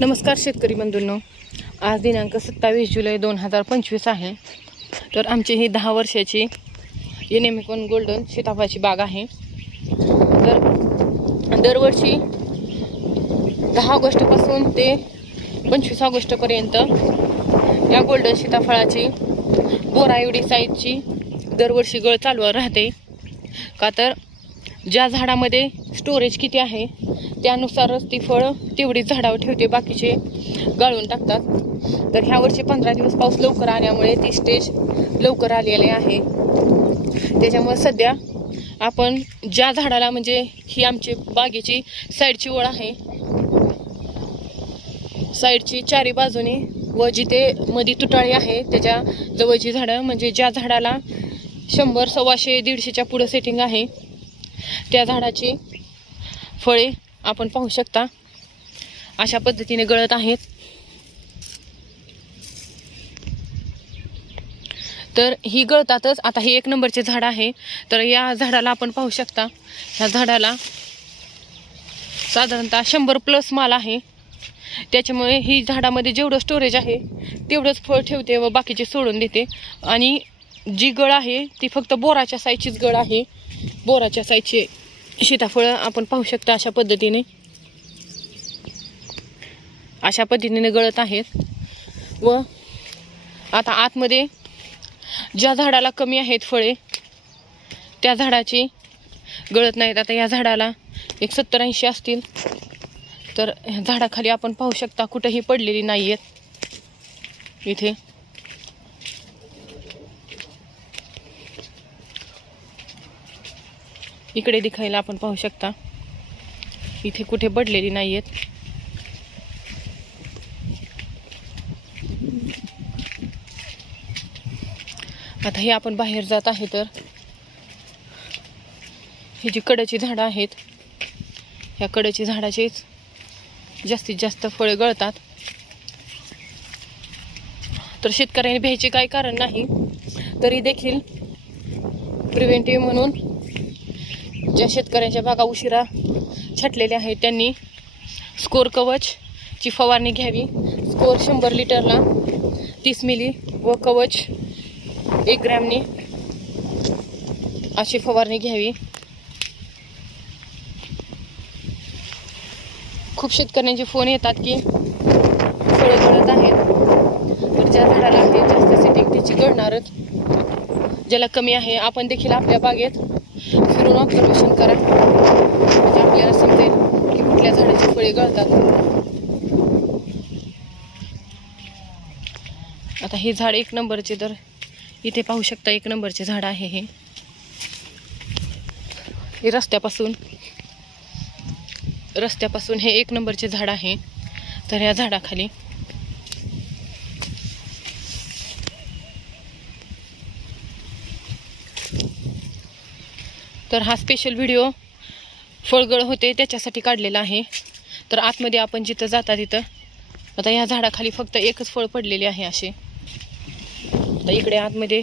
नमस्कार शेतकरी बंधूंनो. आज दिनांक सत्तावीस जुलै दोन हजार पंचवीस आहे. तर आमची ही दहा वर्षाची येनेमिकॉन गोल्डन सीताफळाची बाग आहे. तर दरवर्षी दहा ऑगस्टपासून ते पंचवीस ऑगस्टपर्यंत या गोल्डन सीताफळाची बोरा एवढी साईजची दरवर्षी गळ चालू राहते. का तर ज्या झाडामध्ये स्टोरेज किती आहे त्यानुसारच ती फळं तेवढीच झाडावर ठेवते बाकीचे गाळून टाकतात. तर ह्या वर्षी पंधरा दिवस पाऊस लवकर आल्यामुळे ती स्टेज लवकर आलेली आहे. त्याच्यामुळे सध्या आपण ज्या झाडाला म्हणजे ही आमची बागेची साईडची ओळ आहे साईडची चारी बाजूने व जिथे मधी तुटाळी आहे त्याच्या जवळची झाडं म्हणजे ज्या झाडाला शंभर सव्वाशे दीडशेच्या पुढं सेटिंग आहे त्या झाडाची फळे आपण पाहू शकता. अशा पद्धतीने गळत आहेत. तर ही गळतातच. आता हे एक नंबरचे झाड आहे. तर या झाडाला आपण पाहू शकता. ह्या झाडाला साधारणतः शंभर प्लस माल आहे. त्याच्यामुळे ही झाडामध्ये जेवढं स्टोरेज आहे तेवढंच फळ ठेवते व बाकीचे सोडून देते. आणि जी गळ आहे ती फक्त बोराच्या साईजचीच गळ आहे. बोराच्या साईजचे सीताफळं आपण पाहू शकता अशा पद्धतीने. अशा पद्धतीने गळत आहेत. व आता आतमध्ये ज्या झाडाला कमी आहेत फळे त्या झाडाची गळत नाहीत. आता या झाडाला एक सत्तर ऐंशी असतील. तर ह्या झाडाखाली आपण पाहू शकता कुठंही पडलेली नाही आहेत इथे इकडे दिखायला आपण पाहू शकता. इथे कुठे पडलेली नाही आहेत आता हे आपण बाहेर जात आहे तर. ही जी कडची झाडं आहेत ह्या कडची झाडाचीच जास्तीत जास्त फळे गळतात. तर शेतकऱ्यांनी भ्यायचे काही कारण नाही. तरी देखील प्रिव्हेंटिव्ह म्हणून ज्या शेतकऱ्यांच्या बागा उशिरा छाटलेल्या आहेत त्यांनी स्कोर कवचची फवारणी घ्यावी. स्कोर शंभर लिटरला तीस मिली व कवच एक ग्रॅमनी अशी फवारणी घ्यावी. खूप शेतकऱ्यांचे फोन येतात की फळं गळत आहेत तर ज्या झाडाला आहे जास्त सेटिंग त्याची गळणारच. ज्याला कमी आहे आपण देखील आपल्या बागेत फिरून ऑब्झर्वेशन करा. म्हणजे आपल्याला समजेल की कुठल्या झाडाची फळे गळतात. आता हे झाड एक नंबरचे तर इथे पाहू शकता एक नंबरचे झाड आहे हे. हे रस्त्यापासून रस्त्यापासून हे एक नंबरचे झाड आहे. तर या झाडाखाली तर हा स्पेशल व्हिडिओ फळगळ होते त्याच्यासाठी काढलेला आहे. तर आतमध्ये आपण जिथं जाता तिथं आता ह्या झाडाखाली फक्त एकच फळ पडलेले आहे असे आता इकडे आतमध्ये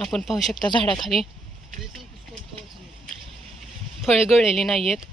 आपण पाहू शकता झाडाखाली फळे गळलेली नाही आहेत